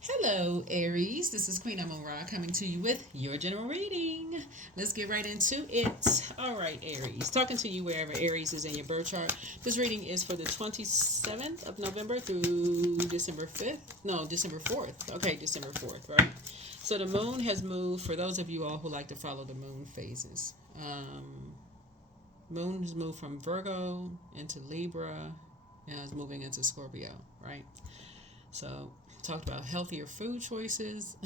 Hello, Aries. This is Queen Amun Ra coming to you with your general reading. Let's get right into it. All right, Aries. Talking to you wherever Aries is in your birth chart. This reading is for the 27th of November through December 5th. No, December 4th. Okay, December 4th, right? So the moon has moved, for those of you all who like to follow the moon phases. Moon has moved from Virgo into Libra. Now it's moving into Scorpio, right? So, talked about healthier food choices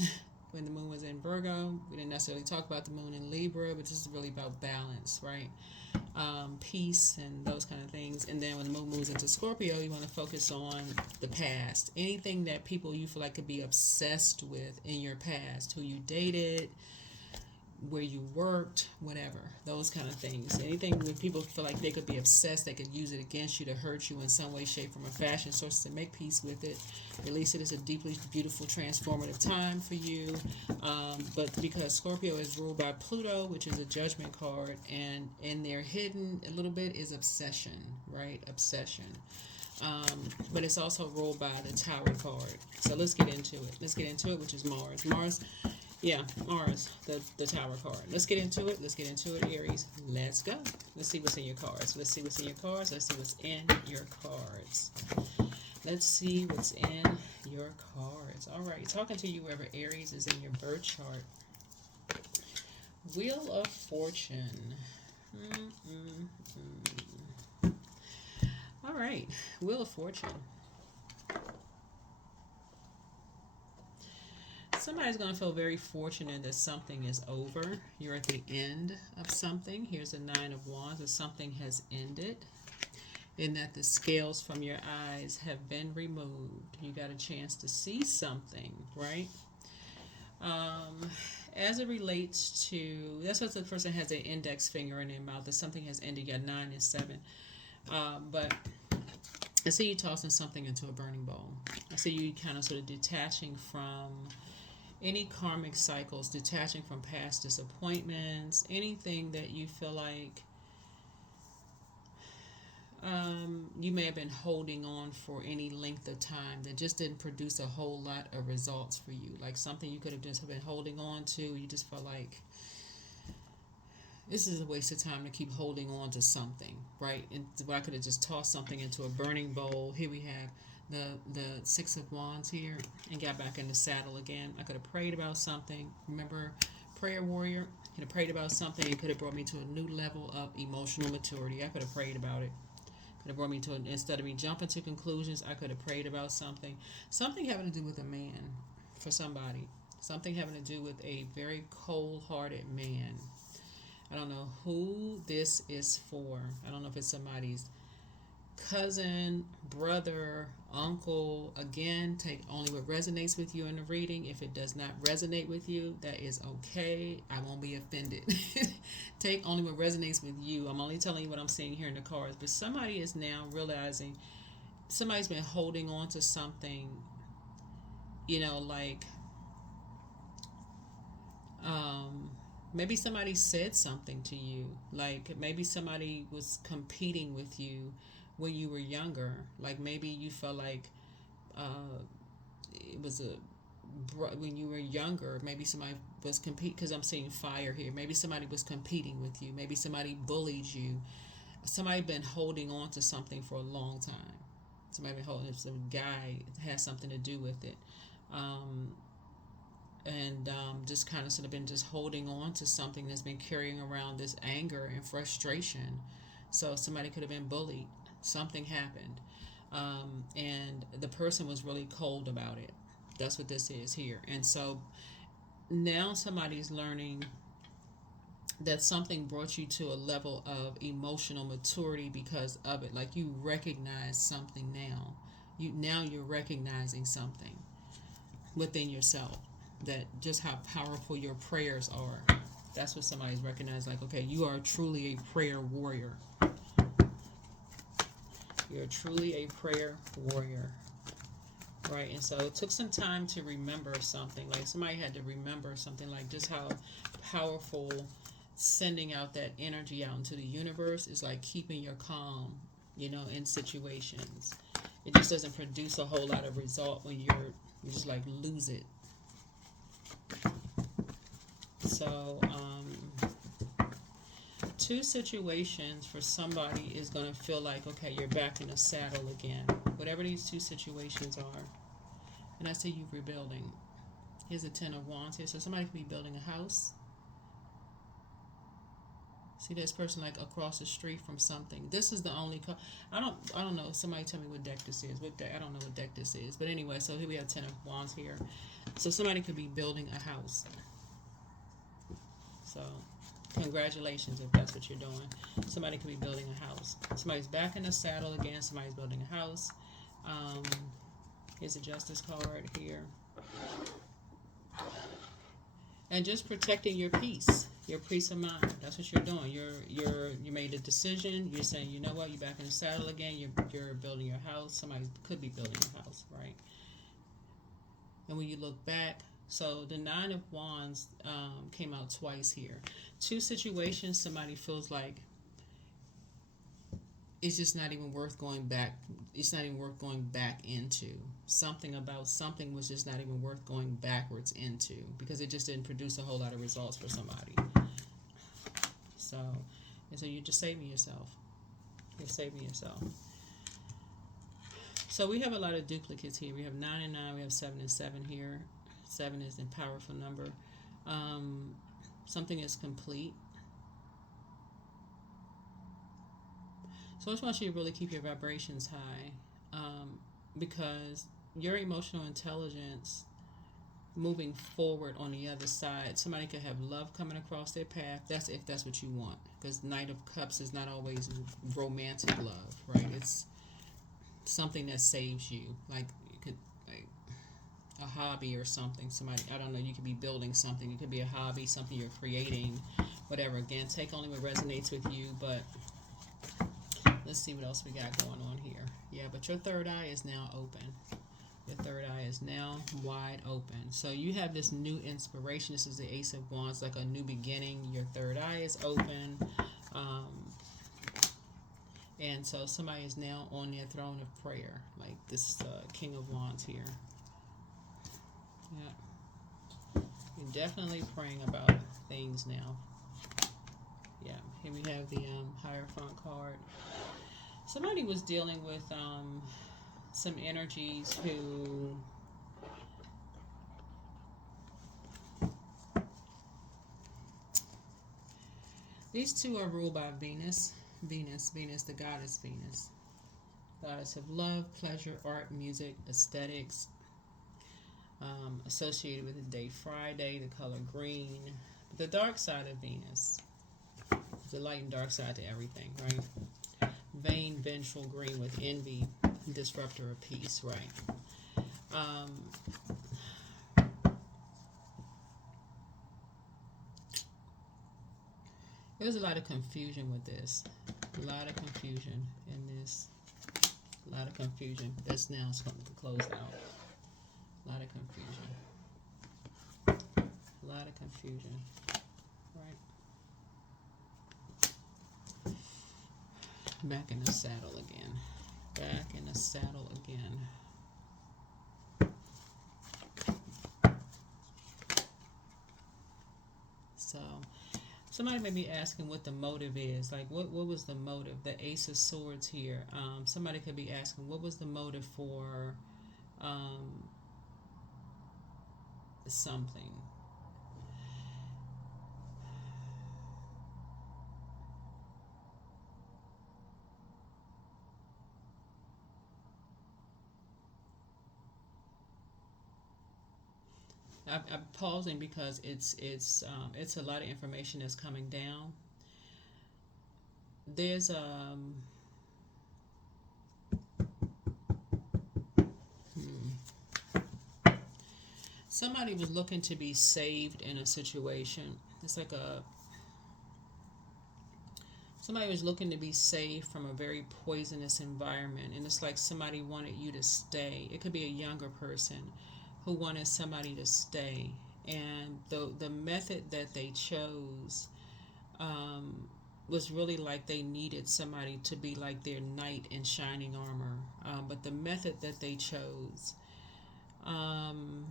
when the moon was in Virgo. We didn't necessarily talk about the moon in Libra, but this is really about balance, right? Peace and those kind of things. And then when the moon moves into Scorpio, you want to focus on the past. Anything that people you feel like could be obsessed with in your past, who you dated, where you worked, whatever, those kind of things. Anything where people feel like they could be obsessed, they could use it against you to hurt you in some way, shape, form, or fashion. So to make peace with it, release it. Is a deeply beautiful, transformative time for you. But because Scorpio is ruled by Pluto, which is a judgment card, and in there hidden a little bit is obsession, right? Obsession. But it's also ruled by the Tower card. So let's get into it. Let's get into it, which is Mars. Mars, the Tower card. Let's get into it. Let's get into it, Aries. Let's go. Let's see what's in your cards. Let's see what's in your cards. Let's see what's in your cards. Let's see what's in your cards. All right, talking to you wherever Aries is in your birth chart. Wheel of Fortune. All right, Wheel of Fortune. Somebody's going to feel very fortunate that something is over. You're at the end of something. Here's the Nine of Wands, that something has ended, and that the scales from your eyes have been removed. You got a chance to see something, right? As it relates to, that's what the person has an index finger in their mouth, that something has ended. You got 9 and 7. But I see you tossing something into a burning bowl. I see you kind of sort of detaching from any karmic cycles, detaching from past disappointments, anything that you feel like you may have been holding on for any length of time that just didn't produce a whole lot of results for you. Like something you could have just been holding on to. You just felt like this is a waste of time to keep holding on to something, right? And I could have just tossed something into a burning bowl. Here we have the Six of Wands here and got back in the saddle again. I could have prayed about something. Remember, prayer warrior. Could have prayed about something. It could have brought me to a new level of emotional maturity. I could have prayed about it. Could have brought me to instead of me jumping to conclusions, I could have prayed about something. Something having to do with a man for somebody. Something having to do with a very cold-hearted man. I don't know who this is for. I don't know if it's somebody's cousin, brother, uncle. Again, take only what resonates with you in the reading. If it does not resonate with you, that is okay. I won't be offended. Take only what resonates with you. I'm only telling you what I'm seeing here in the cards. But somebody is now realizing somebody's been holding on to something, like maybe somebody said something to you. Like maybe somebody was competing with you when you were younger. Like maybe you felt like it was when you were younger. Maybe somebody was competing, because I'm seeing fire here. Maybe somebody was competing with you. Maybe somebody bullied you. Somebody been holding on to something for a long time. Somebody been holding. If some guy has something to do with it. And just kind of sort of been just holding on to something that's been carrying around this anger and frustration. So somebody could have been bullied. Something happened. And the person was really cold about it. That's what this is here. And so now somebody's learning that something brought you to a level of emotional maturity because of it. Like you recognize something now. You're recognizing something within yourself, that just how powerful your prayers are. That's what somebody's recognized. Like, okay, you are truly a prayer warrior. You're truly a prayer warrior. Right, and so it took some time to remember something. Like somebody had to remember something, like just how powerful sending out that energy out into the universe is, like keeping your calm, in situations. It just doesn't produce a whole lot of result when you're You just like lose it. So, two situations for somebody is going to feel like, okay, you're back in the saddle again. Whatever these two situations are. And I see you rebuilding. Here's a Ten of Wands here. So somebody could be building a house. See this person like across the street from something. This is the only I don't know. Somebody tell me what deck this is. What deck? I don't know what deck this is. But anyway, so here we have Ten of Wands here. So somebody could be building a house. So congratulations if that's what you're doing. Somebody could be building a house. Somebody's back in the saddle again. Somebody's building a house. Here's a Justice card here. And just protecting your peace. Your peace of mind. That's what you're doing. You made a decision. You're saying, you know what, you're back in the saddle again. You're building your house. Somebody could be building a house, right? And when you look back, so the Nine of Wands came out twice here. Two situations somebody feels like it's just not even worth going back. It's not even worth going back into. Something about something was just not even worth going backwards into because it just didn't produce a whole lot of results for somebody. So you're just saving yourself. You're saving yourself. So we have a lot of duplicates here. We have 9 and 9. We have 7 and 7 here. 7 is a powerful number. Something is complete. So I just want you to really keep your vibrations high, because your emotional intelligence moving forward on the other side, somebody could have love coming across their path. That's if that's what you want, because Knight of Cups is not always romantic love, right? It's something that saves you, like you could like a hobby or something. Somebody, I don't know, you could be building something. It could be a hobby, something you're creating, whatever. Again, take only what resonates with you, but let's see what else we got going on here. Yeah, but your third eye is now open. Your third eye is now wide open. So you have this new inspiration. This is the Ace of Wands, like a new beginning. Your third eye is open. And so somebody is now on their throne of prayer. Like this King of Wands here. Yeah. You're definitely praying about things now. Yeah. Here we have the Hierophant card. Somebody was dealing with some energies who these two are ruled by Venus, the goddess Venus. Goddess of love, pleasure, art, music, aesthetics, associated with the day Friday, the color green. The dark side of Venus. The light and dark side to everything, right? Vain, vengeful, green with envy, disruptor of peace, right? There's a lot of confusion with this. A lot of confusion in this. A lot of confusion. That's now something to close out. A lot of confusion. A lot of confusion. Right? Back in the saddle again. Back in the saddle again. So, somebody may be asking what the motive is. Like, what was the motive? The Ace of Swords here. Somebody could be asking, what was the motive for something? I'm pausing because it's a lot of information that's coming down. There's somebody was looking to be saved in a situation. It's like somebody was looking to be saved from a very poisonous environment, and it's like somebody wanted you to stay. It could be a younger person who wanted somebody to stay, and the method that they chose was really like they needed somebody to be like their knight in shining armor, but the method that they chose Um,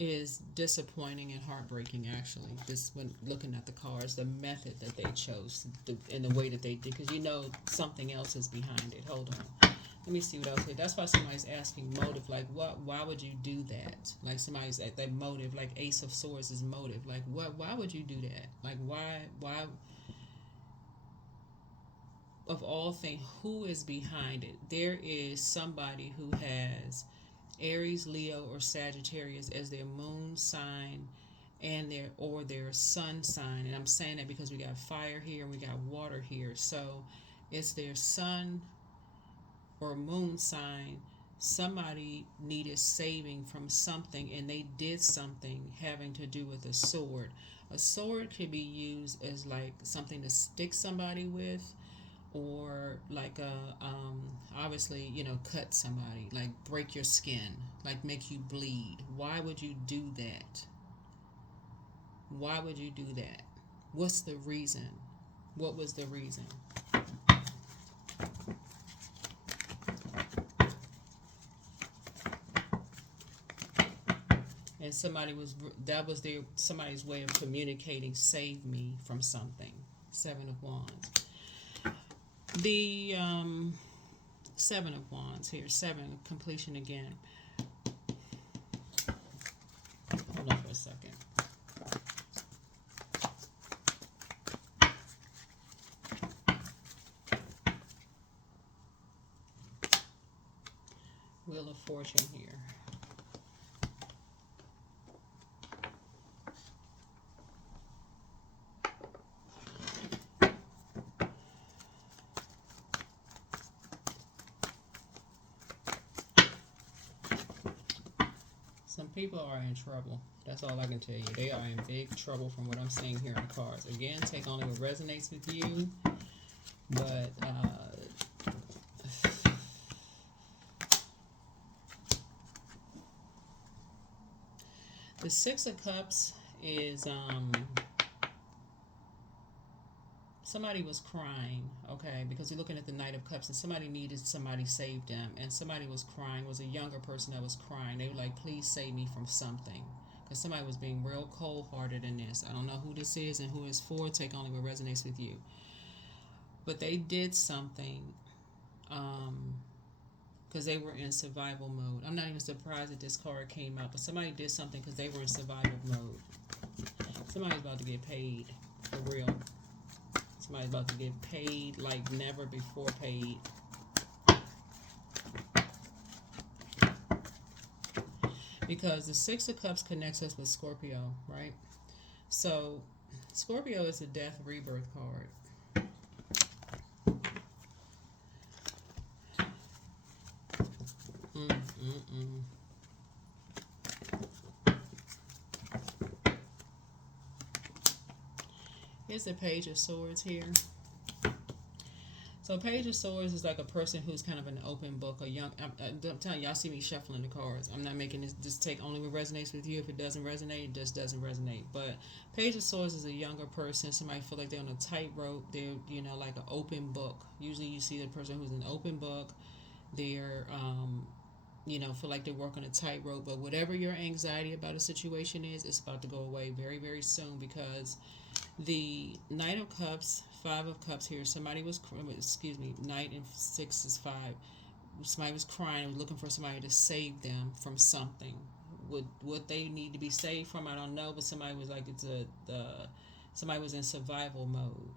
is disappointing and heartbreaking, actually. This, when looking at the cards, the method that they chose and the way that they did, because you know something else is behind it. Hold on. Let me see what else here. That's why somebody's asking motive. Like, what? Why would you do that? Like, somebody's at that motive. Like, Ace of Swords is motive. Like, what? Why would you do that? Like, why? Why? Of all things, who is behind it? There is somebody who has Aries, Leo, or Sagittarius as their moon sign and their sun sign. And I'm saying that because we got fire here and we got water here. So it's their sun or moon sign. Somebody needed saving from something and they did something having to do with a sword. A sword could be used as like something to stick somebody with, or like obviously, cut somebody, like break your skin, like make you bleed. Why would you do that? Why would you do that? What's the reason? What was the reason? And that was somebody's way of communicating, save me from something. Seven of Wands. The Seven of Wands here. Seven, completion again. Hold on for a second. Wheel of Fortune here. Some people are in trouble. That's all I can tell you. They are in big trouble from what I'm seeing here in the cards. Again, take only what resonates with you. But the Six of Cups is somebody was crying, okay, because you're looking at the Knight of Cups and somebody needed somebody saved them, and somebody was crying. It was a younger person that was crying. They were like, please save me from something, because somebody was being real cold-hearted in this. I don't know who this is and who it's for. Take only what resonates with you. But they did something because they were in survival mode. I'm not even surprised that this card came out, but somebody did something because they were in survival mode. Somebody's about to get paid, for real. Somebody's about to get paid like never before paid. Because the Six of Cups connects us with Scorpio, right? So Scorpio is a death rebirth card. Here's the Page of Swords here. So Page of Swords is like a person who's kind of an open book, a young. I'm telling y'all, see me shuffling the cards. I'm not making this. Just take only what resonates with you. If it doesn't resonate, it just doesn't resonate. But Page of Swords is a younger person. Somebody feel like they're on a tightrope. They're like an open book. Usually you see the person who's an open book. They're feel like they're working a tightrope. But whatever your anxiety about a situation is, it's about to go away very, very soon, because the Knight of Cups, Five of Cups here. Somebody was, Knight and Six is five. Somebody was crying, was looking for somebody to save them from something. What they need to be saved from, I don't know. But somebody was like, somebody was in survival mode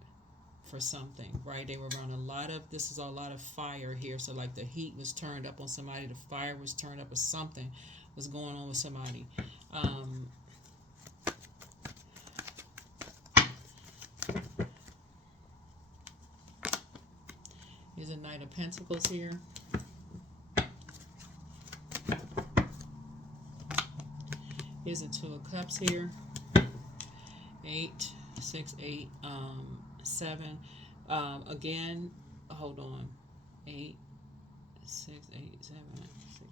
for something, right? They were around a lot of fire here. So like the heat was turned up on somebody, the fire was turned up, or something was going on with somebody. Here's a Knight of Pentacles here. Here's a Two of Cups here. 8, 6, 8, 7. Again, hold on. 8, 6, 8, 7, 6.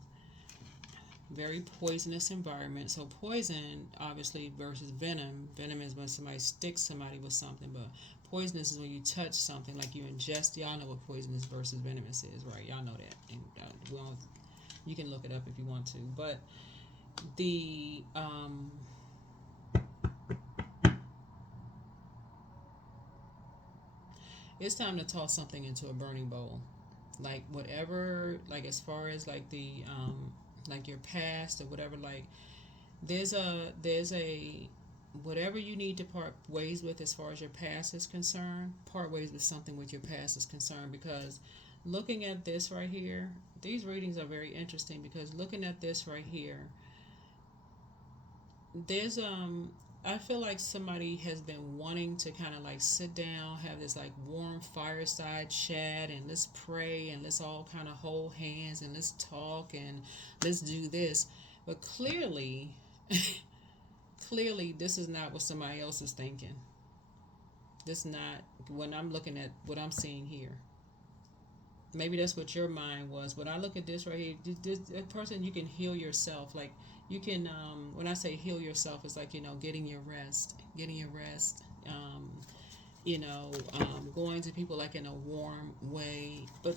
Very poisonous environment. So poison, obviously, versus venom. Venom is when somebody sticks somebody with something, but poisonous is when you touch something, like you ingest. Y'all know what poisonous versus venomous is, right? Y'all know that. And well, you can look it up if you want to. But the it's time to toss something into a burning bowl, like whatever, like as far as like the like your past or whatever. Like there's a whatever you need to part ways with as far as your past is concerned. Part ways with something with your past is concerned, because looking at this right here, these readings are very interesting, because looking at this right here, there's I feel like somebody has been wanting to kind of like sit down, have this like warm fireside chat, and let's pray and let's all kind of hold hands and let's talk and let's do this. But clearly, clearly, this is not what somebody else is thinking. This is not when I'm looking at what I'm seeing here. Maybe that's what your mind was. But I look at this right here. This person, you can heal yourself. Like you can, when I say heal yourself, it's like, getting your rest, going to people like in a warm way. But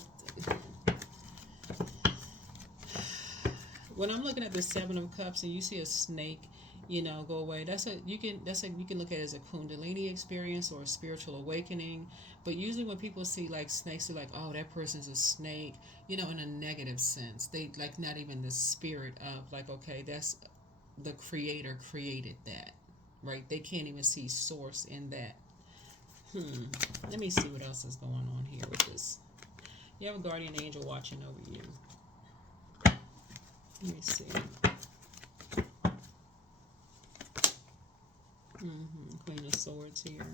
when I'm looking at the Seven of Cups and you see a snake, go away. You can look at it as a Kundalini experience or a spiritual awakening. But usually when people see like snakes, they're like, oh, that person's a snake, in a negative sense. They like not even the spirit of like, okay, that's the creator created that, right? They can't even see source in that. Let me see what else is going on here with this. You have a guardian angel watching over you. Let me see. Queen of Swords here.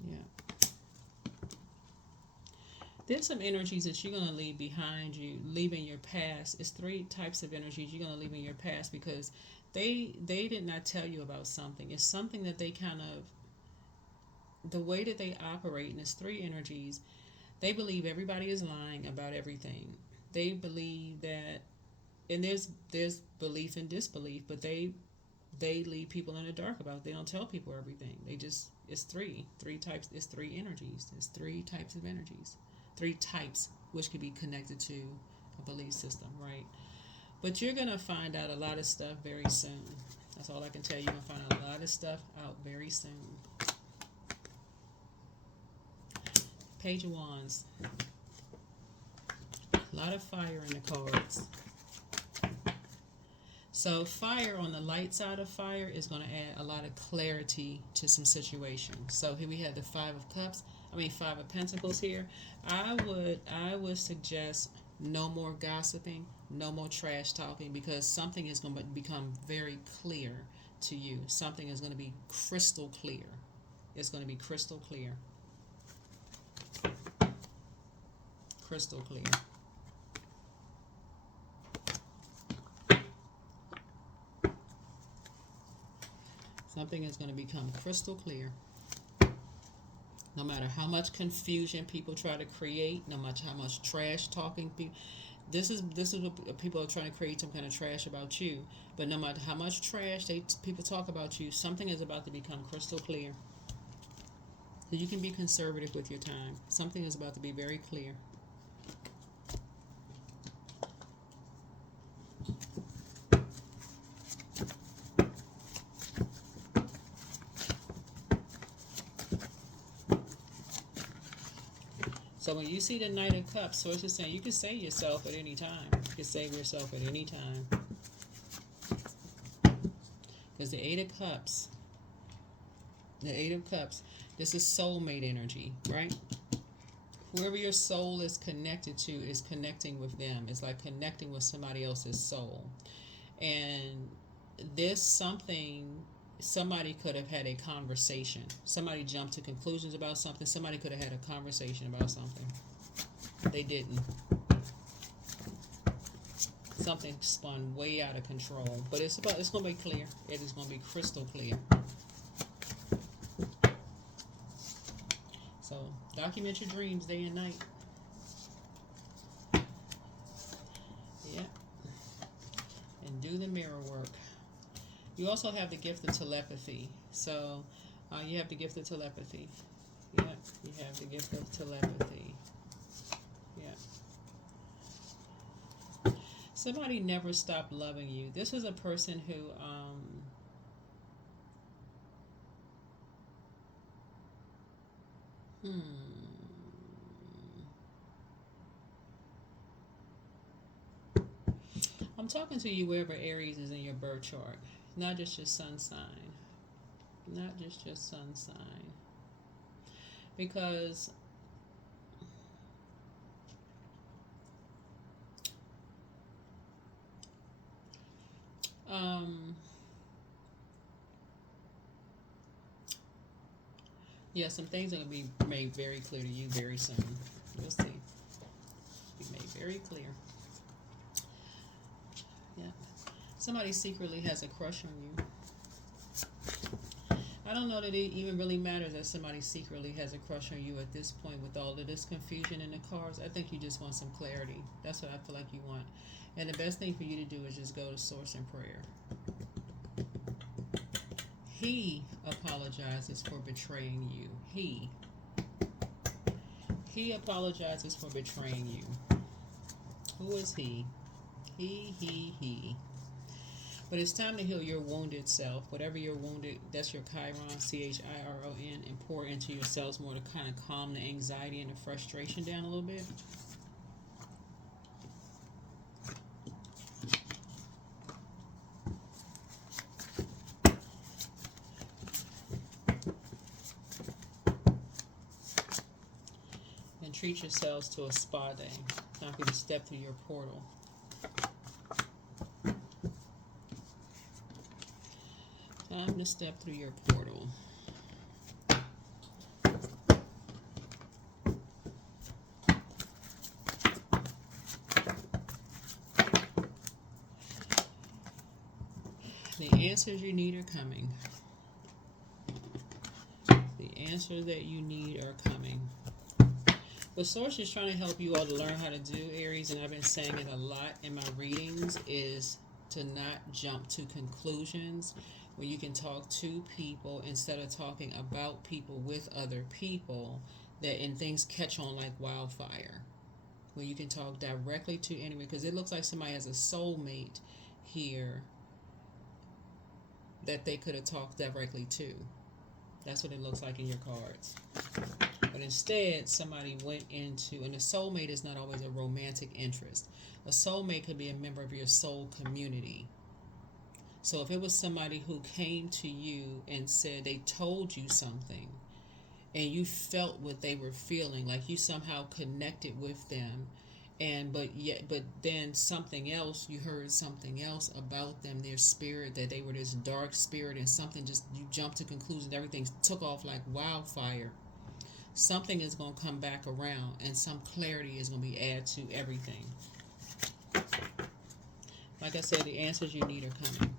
Yeah. There's some energies that you're going to leave behind you, leaving your past. It's 3 types of energies you're going to leave in your past, because they did not tell you about something. It's something that they kind of, the way that they operate, and it's 3 energies. They believe everybody is lying about everything. They believe that, and there's belief and disbelief, but they leave people in the dark about it. They don't tell people everything. They just, it's three types. It's 3 energies. It's 3 types of energies. 3 types, which could be connected to a belief system, right? But you're gonna find out a lot of stuff very soon. That's all I can tell you. You're gonna find a lot of stuff out very soon. Page of Wands. A lot of fire in the cards. So fire, on the light side of fire, is going to add a lot of clarity to some situations. So here we have the 5 of Pentacles here. I would suggest no more gossiping, no more trash talking, because something is going to become very clear to you. Something is going to be crystal clear. It's going to be crystal clear. Crystal clear. Something is going to become crystal clear. No matter how much confusion people try to create, no matter how much trash talking people, this is what people are trying to create, some kind of trash about you. But no matter how much trash people talk about you, something is about to become crystal clear. So you can be conservative with your time. Something is about to be very clear. So when you see the Knight of Cups, so it's just saying you can save yourself at any time. You can save yourself at any time. Because the 8 of Cups, this is soulmate energy, right? Whoever your soul is connected to is connecting with them. It's like connecting with somebody else's soul. And this somebody could have had a conversation. Somebody jumped to conclusions about something. Somebody could have had a conversation about something. They didn't. Something spun way out of control. But it's going to be clear. It is going to be crystal clear. So document your dreams day and night. Yeah. And do the mirror work. You also have the gift of telepathy. So you have the gift of telepathy. Yep, you have the gift of telepathy. Yeah. Somebody never stopped loving you. This is a person who hmm. I'm talking to you wherever Aries is in your birth chart, not just your sun sign, not just your sun sign, because um, yeah, some things are gonna be made very clear to you very soon. You'll see, be made very clear. Yeah, somebody secretly has a crush on you. I don't know that it even really matters that somebody secretly has a crush on you at this point with all of this confusion in the cards. I think you just want some clarity. That's what I feel like you want. And the best thing for you to do is just go to source in prayer. He apologizes for betraying you. He apologizes for betraying you. Who is he? He. But it's time to heal your wounded self. Whatever you're wounded, that's your Chiron, Chiron, and pour into yourselves more to kind of calm the anxiety and the frustration down a little bit. And treat yourselves to a spa day. Time for you to step through your portal. Time to step through your portal. The answers you need are coming. The answers that you need are coming. The source is trying to help you all to learn how to do, Aries, and I've been saying it a lot in my readings, is to not jump to conclusions when you can talk to people instead of talking about people with other people, that and things catch on like wildfire. When you can talk directly to anyone, because it looks like somebody has a soulmate here that they could have talked directly to. That's what it looks like in your cards. But instead, somebody went into, and a soulmate is not always a romantic interest. A soulmate could be a member of your soul community. So if it was somebody who came to you and said they told you something, and you felt what they were feeling, like you somehow connected with them, but then something else, you heard something else about them, their spirit, that they were this dark spirit, and something just, you jumped to conclusions, everything took off like wildfire. Something is going to come back around, and some clarity is going to be added to everything. Like I said, the answers you need are coming.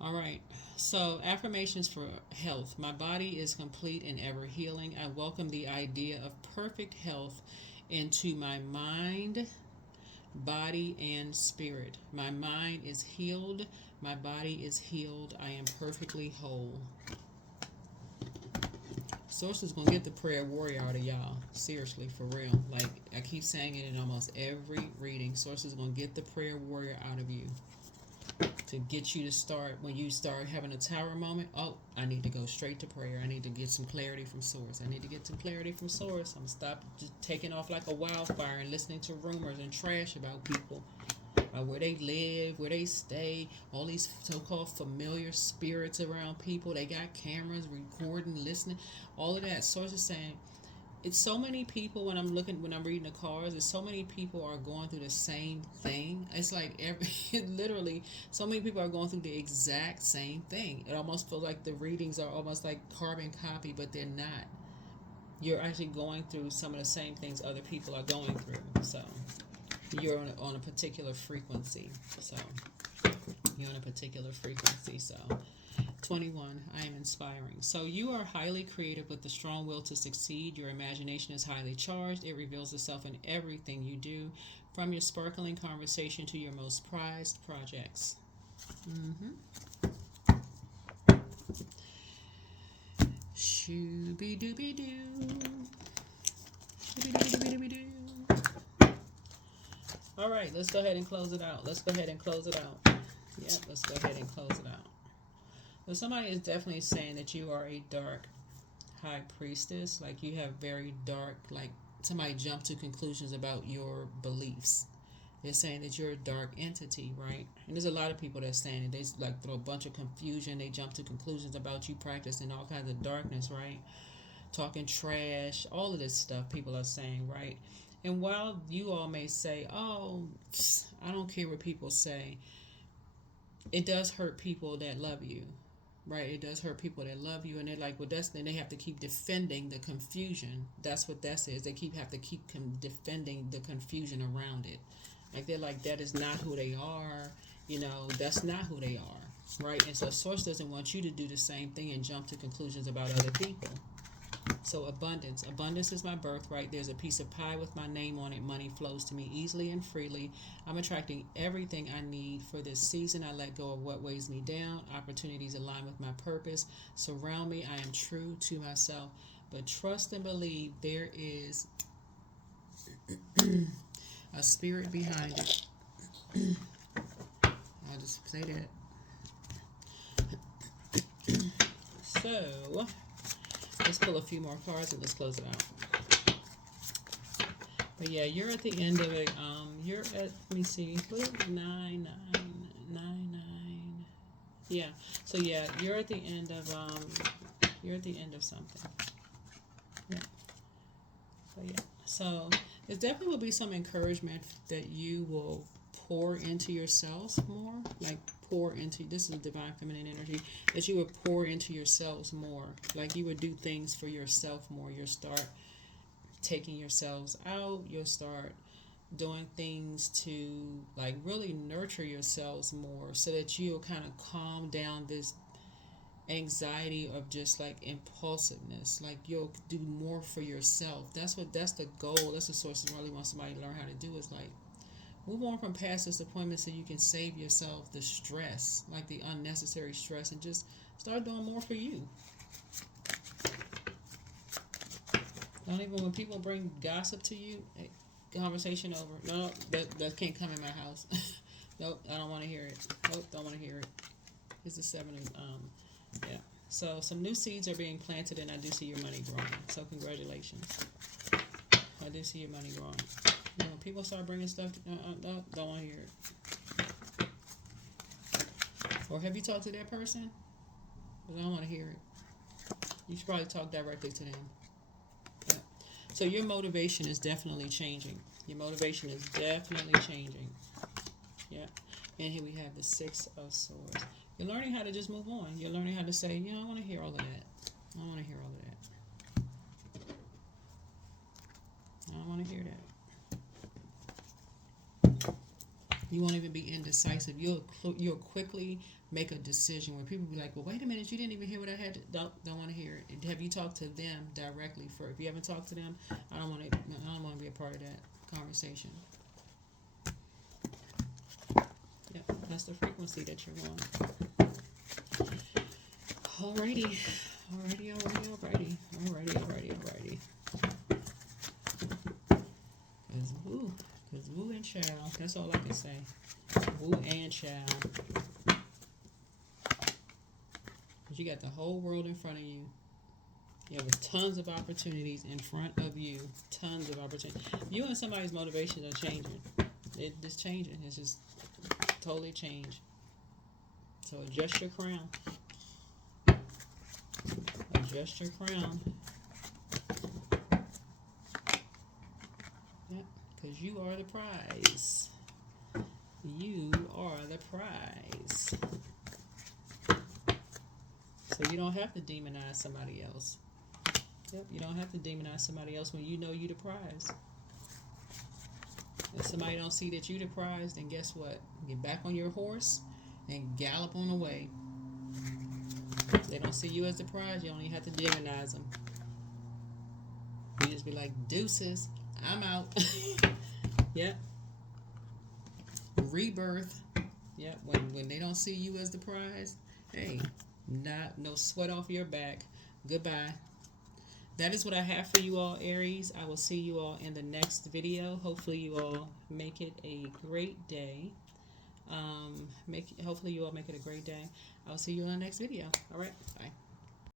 All right. So, affirmations for health. My body is complete and ever healing. I welcome the idea of perfect health into my mind, body, and spirit. My mind is healed. My body is healed. I am perfectly whole. Source is going to get the prayer warrior out of y'all. Seriously, for real. Like, I keep saying it in almost every reading. Source is going to get the prayer warrior out of you to get you to start, when you start having a tower moment, oh, I need to go straight to prayer. I need to get some clarity from source. I need to get some clarity from source. I'm stop just taking off like a wildfire and listening to rumors and trash about people, about where they live, where they stay, all these so-called familiar spirits around people. They got cameras recording, listening, all of that. Source is saying, it's so many people, when I'm reading the cards, it's so many people are going through the same thing. It's like literally, so many people are going through the exact same thing. It almost feels like the readings are almost like carbon copy, but they're not. You're actually going through some of the same things other people are going through. So you're on a particular frequency. So you're on a particular frequency. So 21, I am inspiring. So you are highly creative with the strong will to succeed. Your imagination is highly charged. It reveals itself in everything you do, from your sparkling conversation to your most prized projects. Shooby dooby doo. Shooby dooby dooby doo. All right, let's go ahead and close it out. Let's go ahead and close it out. Yep, let's go ahead and close it out. So somebody is definitely saying that you are a dark high priestess. Like you have very dark, like somebody jumped to conclusions about your beliefs. They're saying that you're a dark entity, right? And there's a lot of people that's saying it. They like throw a bunch of confusion. They jump to conclusions about you practicing all kinds of darkness, right? Talking trash, all of this stuff people are saying, right? And while you all may say, oh, I don't care what people say, it does hurt people that love you, right? It does hurt people that love you, and they're like, well, then they have to keep defending the confusion. That's what that is. They have to keep defending the confusion around it. Like they're like, that is not who they are. That's not who they are, right? And so Source doesn't want you to do the same thing and jump to conclusions about other people. So abundance. Abundance is my birthright. There's a piece of pie with my name on it. Money flows to me easily and freely. I'm attracting everything I need for this season. I let go of what weighs me down. Opportunities align with my purpose. Surround me. I am true to myself. But trust and believe there is a spirit behind it. I'll just say that. So let's pull a few more cards and let's close it out. But yeah, you're at the end of it. You're at, let me see, 9. Yeah. So yeah, you're at the end of something. Yeah. So yeah. So there definitely will be some encouragement that you will pour into yourselves more, like pour into, this is divine feminine energy, that you would pour into yourselves more, like you would do things for yourself more. You'll start taking yourselves out. You'll start doing things to like really nurture yourselves more, so that you'll kind of calm down this anxiety of just like impulsiveness. Like you'll do more for yourself. That's the goal. That's the Source really wants somebody to learn how to do, is like move on from past disappointments so you can save yourself the stress, like the unnecessary stress, and just start doing more for you. Don't even, when people bring gossip to you, hey, conversation over. No, that can't come in my house. Nope, I don't want to hear it. Nope, don't want to hear it. It's the 7 of, yeah. So some new seeds are being planted, and I do see your money growing. So congratulations. I do see your money growing. When people start bringing stuff, don't want to hear it. Or have you talked to that person? Because I don't want to hear it. You should probably talk directly to them. Yeah. So your motivation is definitely changing. Your motivation is definitely changing. Yeah. And here we have the 6 of Swords. You're learning how to just move on. You're learning how to say, I don't want to hear all of that. I don't want to hear all of that. I don't want to hear that. You won't even be indecisive. You'll quickly make a decision where people be like, well, wait a minute, you didn't even hear what I had to, don't want to hear it. Have you talked to them directly? If you haven't talked to them, I don't want to be a part of that conversation. Yep, that's the frequency that you're on. Alrighty. Because woo and child, that's all I can say. Woo and child. Because you got the whole world in front of you. You have tons of opportunities in front of you. Tons of opportunities. You and somebody's motivations are changing. It's changing. It's just totally changed. So adjust your crown. Adjust your crown. Yep, because you are the prize. You are the prize. So you don't have to demonize somebody else. Yep, you don't have to demonize somebody else when you know you the prize. If somebody don't see that you the prize, then guess what? Get back on your horse and gallop on away. If they don't see you as the prize, you only have to demonize them. You just be like, deuces, I'm out. Yep. Rebirth. Yep. When they don't see you as the prize, hey, no sweat off your back. Goodbye. that is what I have for you all, Aries. I will see you all in the next video. Hopefully you all make it a great day. Hopefully you all make it a great day. I'll see you in the next video. All right, bye.